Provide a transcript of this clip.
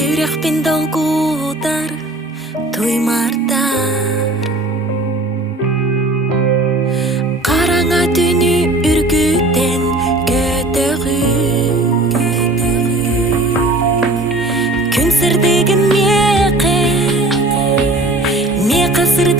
Жүрекпен долгудар туймардар. Караңа түнү үргүтен көтөгү, күн сырдыгын меқы сырдыгын